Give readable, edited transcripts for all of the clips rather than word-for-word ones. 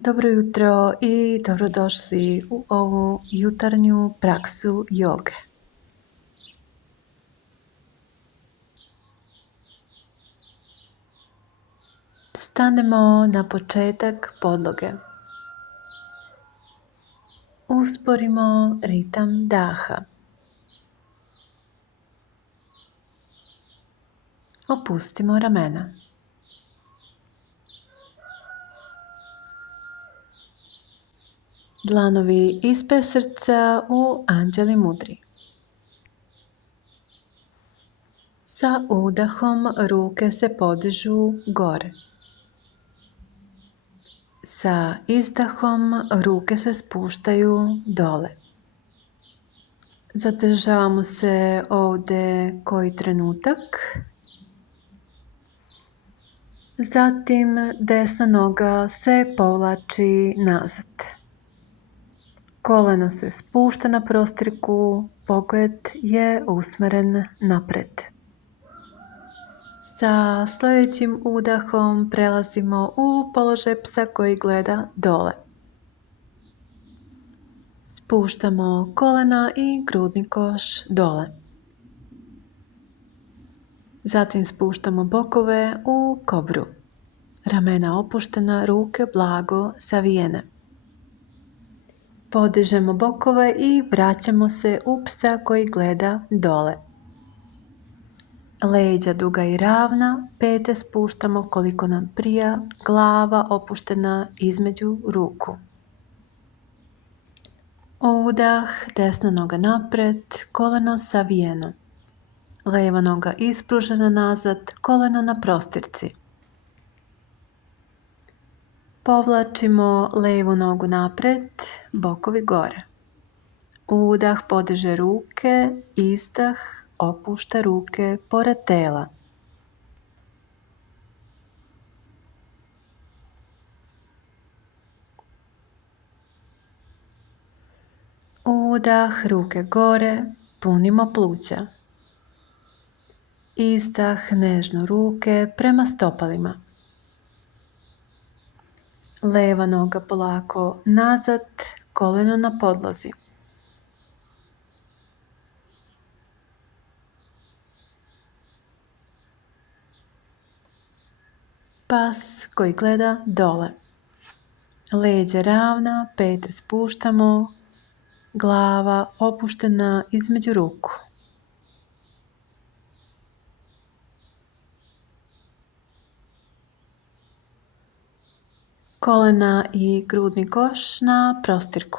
Dobro jutro i dobrodošli u ovu jutarnju praksu joge. Stanemo na početak podloge. Usporimo ritam daha. Opustimo ramena. Dlanovi ispred srca u anđeli mudri. Sa udahom ruke se podižu gore. Sa izdahom ruke se spuštaju dole. Zadržavamo se ovdje koji trenutak. Zatim desna noga se povlači nazad. Koleno se spušta na prostirku, pogled je usmjeren naprijed. Sa sljedećim udahom prelazimo u položaj psa koji gleda dole. Spuštamo kolena i grudni koš dole. Zatim spuštamo bokove u kobru. Ramena opuštena, ruke blago savijene. Podižemo bokove i vraćamo se u psa koji gleda dole. Leđa duga i ravna, pete spuštamo koliko nam prija, glava opuštena između ruku. Udah, desna noga napred, koleno savijeno. Lijeva noga ispružena nazad, koleno na prostirci. Povlačimo lijevu nogu napred, bokovi gore. Udah podiže ruke, izdah opušta ruke pored tela. Udah, ruke gore, punimo pluća. Izdah, nežno ruke prema stopalima. Lijeva noga polako nazad, koleno na podlozi. Pas koji gleda dole. Leđa ravna, pete spuštamo, glava opuštena između ruku. Kolena i grudni koš na prostirku.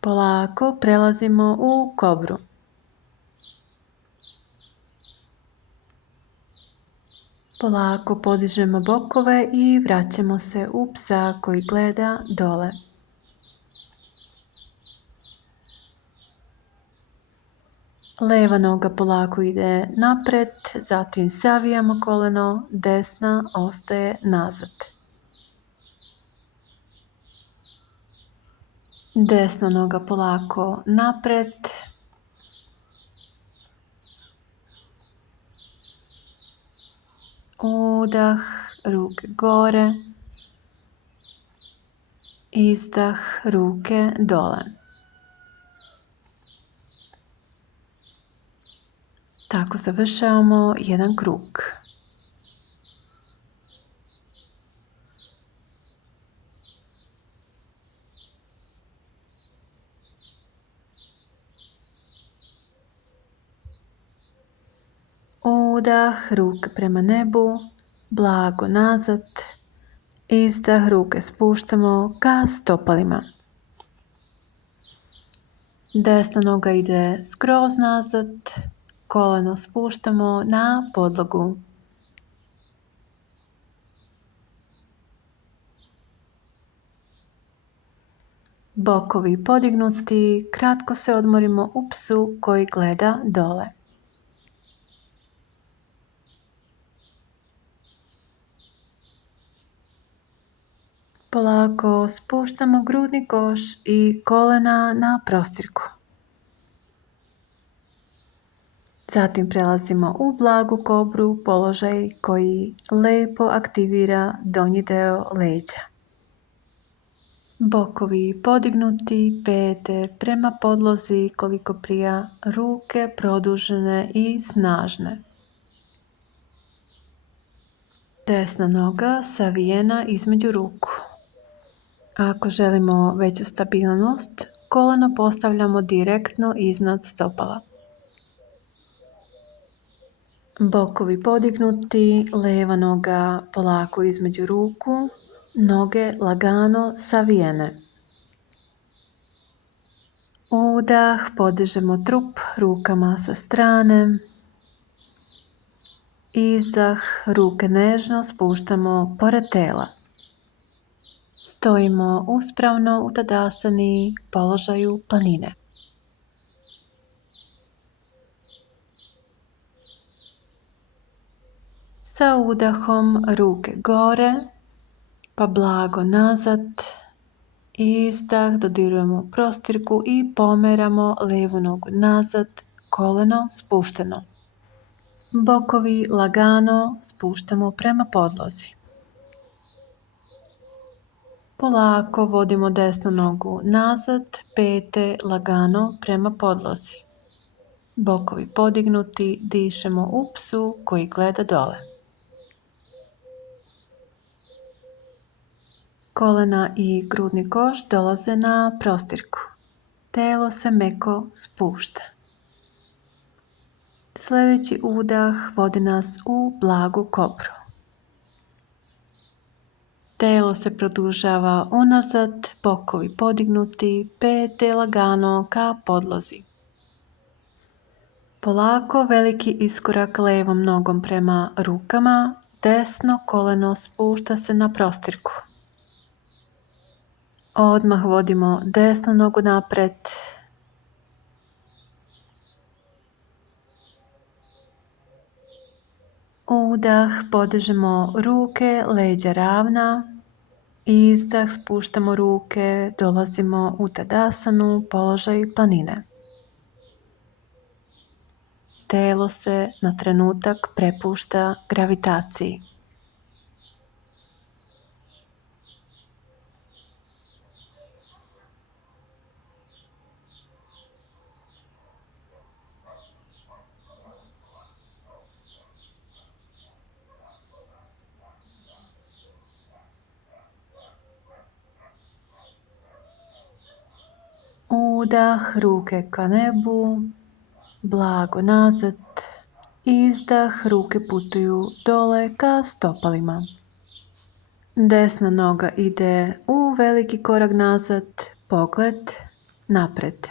Polako prelazimo u kobru. Polako podižemo bokove i vraćamo se u psa koji gleda dole. Lijeva noga polako ide napred, zatim savijamo koleno, desna ostaje nazad. Desna noga polako napred. Udah, ruke gore. Izdah, ruke dole. Tako završavamo jedan krug. Udah, ruke prema nebu, blago nazad. Izdah, ruke spuštamo ka stopalima. Desna noga ide skroz nazad, koleno spuštamo na podlogu. Bokovi podignuti, kratko se odmorimo u psu koji gleda dole. Polako spuštamo grudni koš i kolena na prostirku. Zatim prelazimo u blagu kobru, položaj koji lijepo aktivira donji deo leđa. Bokovi podignuti, pete prema podlozi koliko prija, ruke produžene i snažne. Desna noga savijena između ruku. Ako želimo veću stabilnost, koleno postavljamo direktno iznad stopala. Bokovi podignuti, lijeva noga polako između ruku, noge lagano savijene. Udah, podižemo trup rukama sa strane. Izdah, ruke nežno spuštamo pored tela. Stojimo uspravno u tadasani, položaju planine. Sa udahom ruke gore, pa blago nazad. Izdah, dodirujemo prostirku i pomeramo lijevu nogu nazad, koleno spušteno. Bokovi lagano spuštamo prema podlozi. Polako vodimo desnu nogu nazad, pete lagano prema podlozi. Bokovi podignuti, dišemo u psu koji gleda dole. Kolena i grudni koš dolaze na prostirku. Telo se meko spušta. Sljedeći udah vodi nas u blagu kobru. Telo se produžava unazad, bokovi podignuti, pete lagano ka podlozi. Polako veliki iskorak lijevom nogom prema rukama, desno koleno spušta se na prostirku. Odmah vodimo desnu nogu napred. Udah, podižemo ruke, leđa ravna. Izdah, spuštamo ruke, dolazimo u tadasanu, položaj planine. Telo se na trenutak prepušta gravitaciji. Udah, ruke ka nebu, blago nazad. Izdah, ruke putuju dole ka stopalima. Desna noga ide u veliki korak nazad, pogled napred.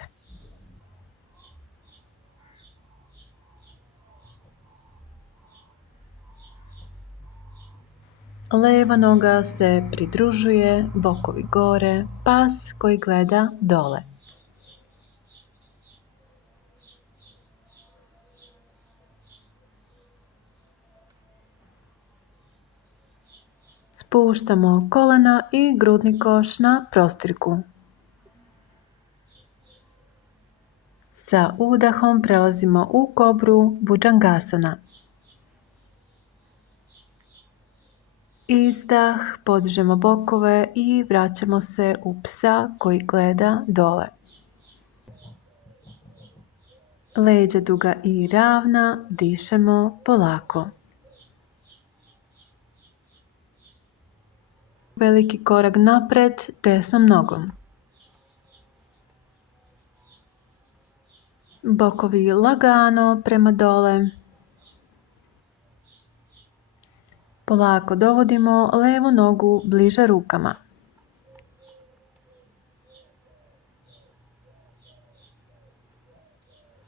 Lijeva noga se pridružuje, bokovi gore, pas koji gleda dole. Spuštamo kolena i grudni koš na prostirku. Sa udahom prelazimo u kobru Bhujangasana. Izdah, podižemo bokove i vraćamo se u psa koji gleda dole. Leđa duga i ravna, dišemo polako. Veliki korak napred desnom nogom. Bokovi lagano prema dole. Polako dovodimo lijevu nogu bliže rukama.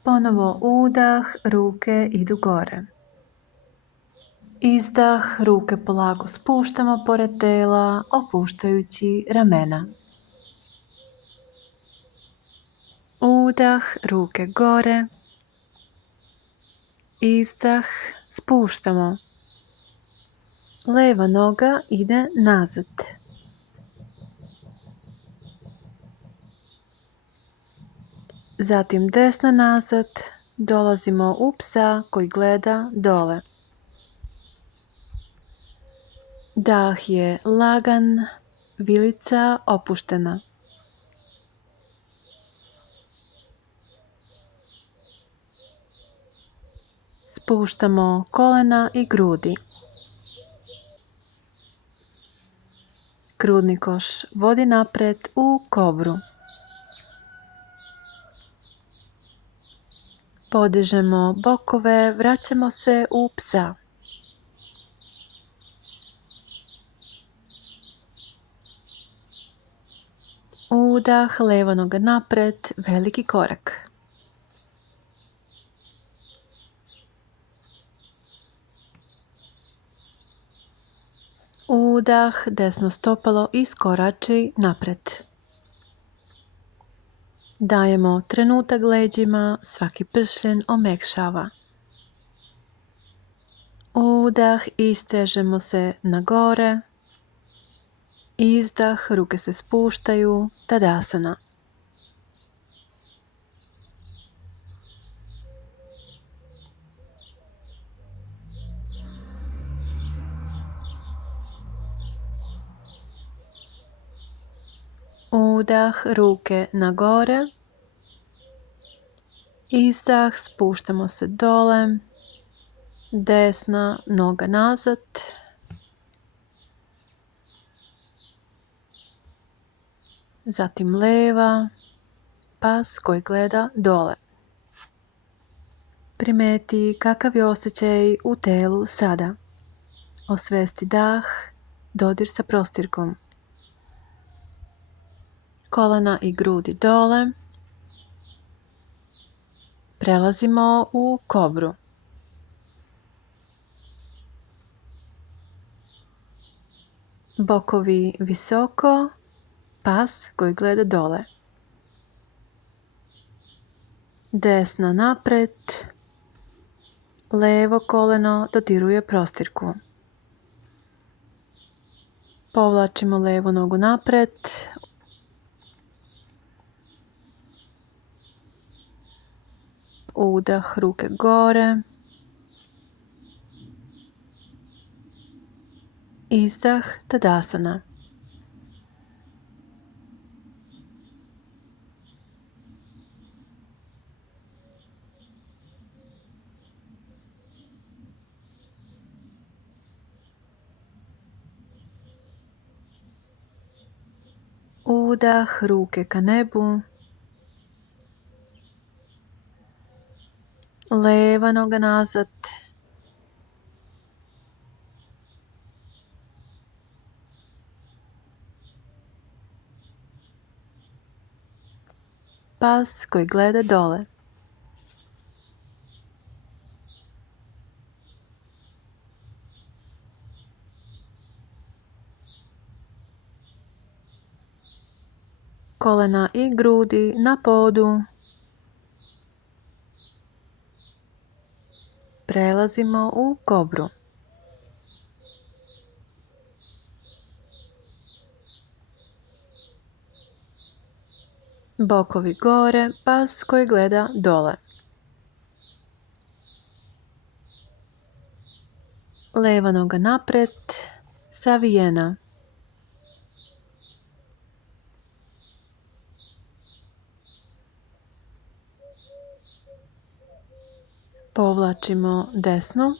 Ponovo udah, ruke idu gore. Izdah, ruke polako spuštamo pored tela, opuštajući ramena. Udah, ruke gore. Izdah, spuštamo. Lijeva noga ide nazad. Zatim desna nazad, Dolazimo u psa koji gleda dole. Dah je lagan, vilica opuštena. Spuštamo kolena i grudi. Grudni koš vodi napred u kobru. Podižemo bokove, vraćamo se u psa. Udah, leva noga napred, veliki korak. Udah, desno stopalo iskorači napred. Dajemo trenutak leđima, svaki pršljen omekšava. Udah, istežemo se na gore. Izdah, ruke se spuštaju, Tadasana. Udah, ruke na gore. Izdah, spuštamo se dole. Desna noga nazad. Zatim leva. Pas koji gleda dole. Primeti kakav je osjećaj u telu sada. Osvesti dah, dodir sa prostirkom. Kolena i grudi dole. Prelazimo u kobru. Bokovi visoko, pas koji gleda dole. Desna napred, levo koleno dodiruje prostirku. Povlačimo levu nogu napred. Udah, ruke gore. Izdah, Tadasana. Udah, ruke ka nebu. Leva noga nazad. Pas koji gleda dole. Kolena i grudi na podu. Prelazimo u kobru. Bokovi gore, pas koji gleda dole. Leva noga napred, savijena. Povlačimo desnu.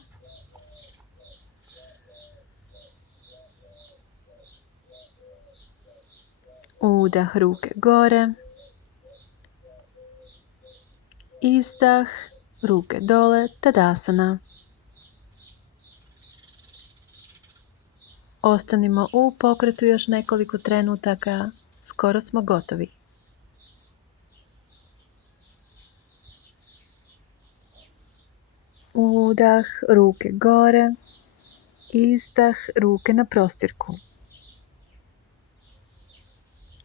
Udah, ruke gore. Izdah, ruke dole, Tadasana. Ostanimo u pokretu još nekoliko trenutaka, skoro smo gotovi. Udah, ruke gore. Izdah, ruke na prostirku.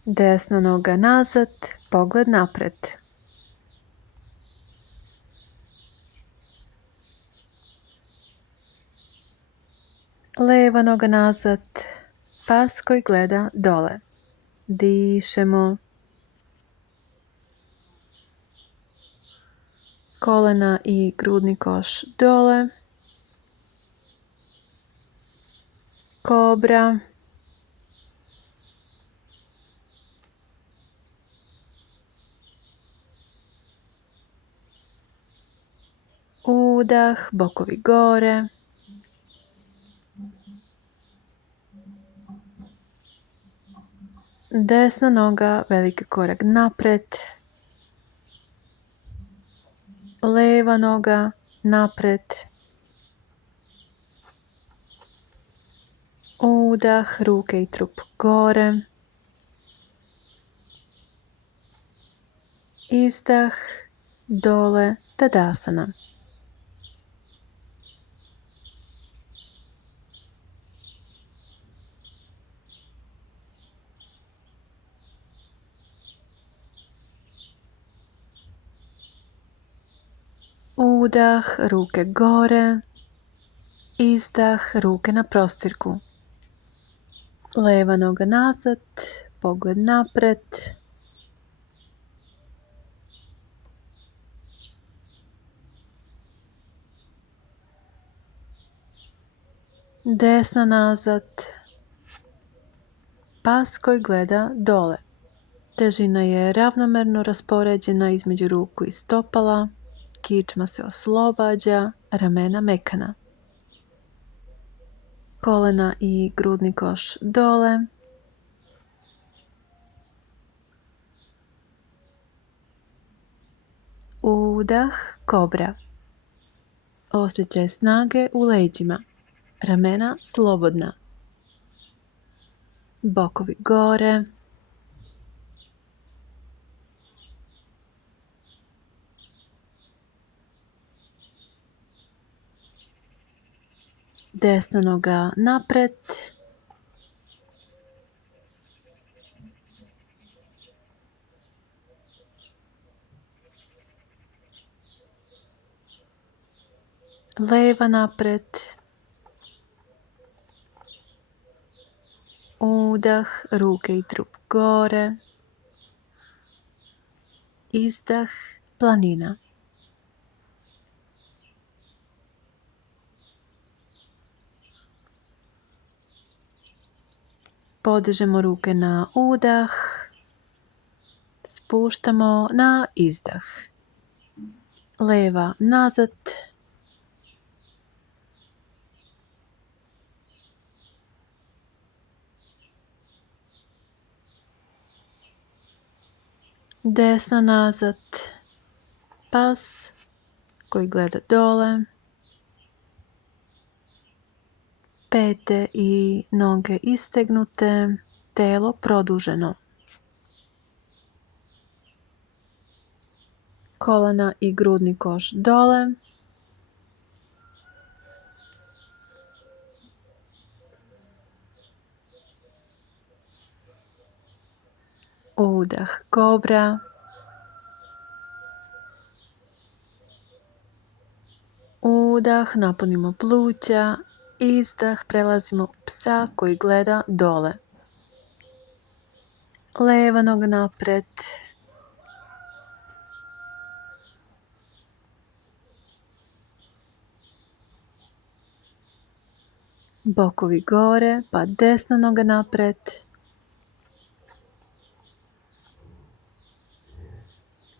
Desna noga nazad, pogled napred. Leva noga nazad, pas koji gleda dole. Dišemo. kolena i grudni koš dole, kobra, udah, bokovi gore, desna noga, veliki korak napred, leva noga napred, udah, ruke i trup gore, izdah, dole, Tadasana. Udah, ruke gore, izdah, ruke na prostirku. Leva noga nazad, pogled napred. Desna nazad, pas koji gleda dole. Težina je ravnomerno raspoređena između ruku i stopala, kičma se oslobađa, ramena mekana. Kolena i grudni koš dole. Udah, kobra. Osjećaj snage u leđima. Ramena slobodna. Bokovi gore. Desna noga napred. Leva napred. Udah, ruke i trup gore. Izdah, planina. Podižemo ruke na udah. Spuštamo na izdah. Leva nazad. Desna nazad. Pas koji gleda dole. Pete i noge istegnute, telo produženo. Kolena i grudni koš dole. Udah, kobra. Udah, napunimo pluća. Izdah, prelazimo u psa koji gleda dole. Leva noga napred. Bokovi gore, pa desna noga napred.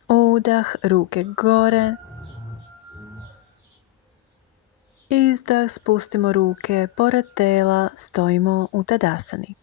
Udah, ruke gore. Izdah, spustimo ruke pored tela, stojimo u Tadasani.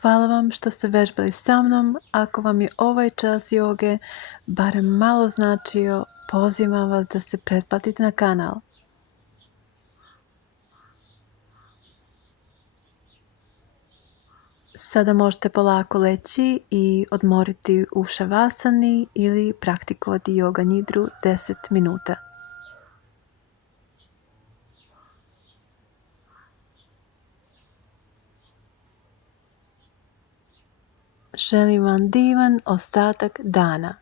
Hvala vam što ste vežbali sa mnom. Ako vam je ovaj čas joge barem malo značio, pozivam vas da se pretplatite na kanal. Sada možete polako leći i odmoriti u šavasani ili praktikovati yoga nidru 10 minuta. Želim vam divan ostatak dana.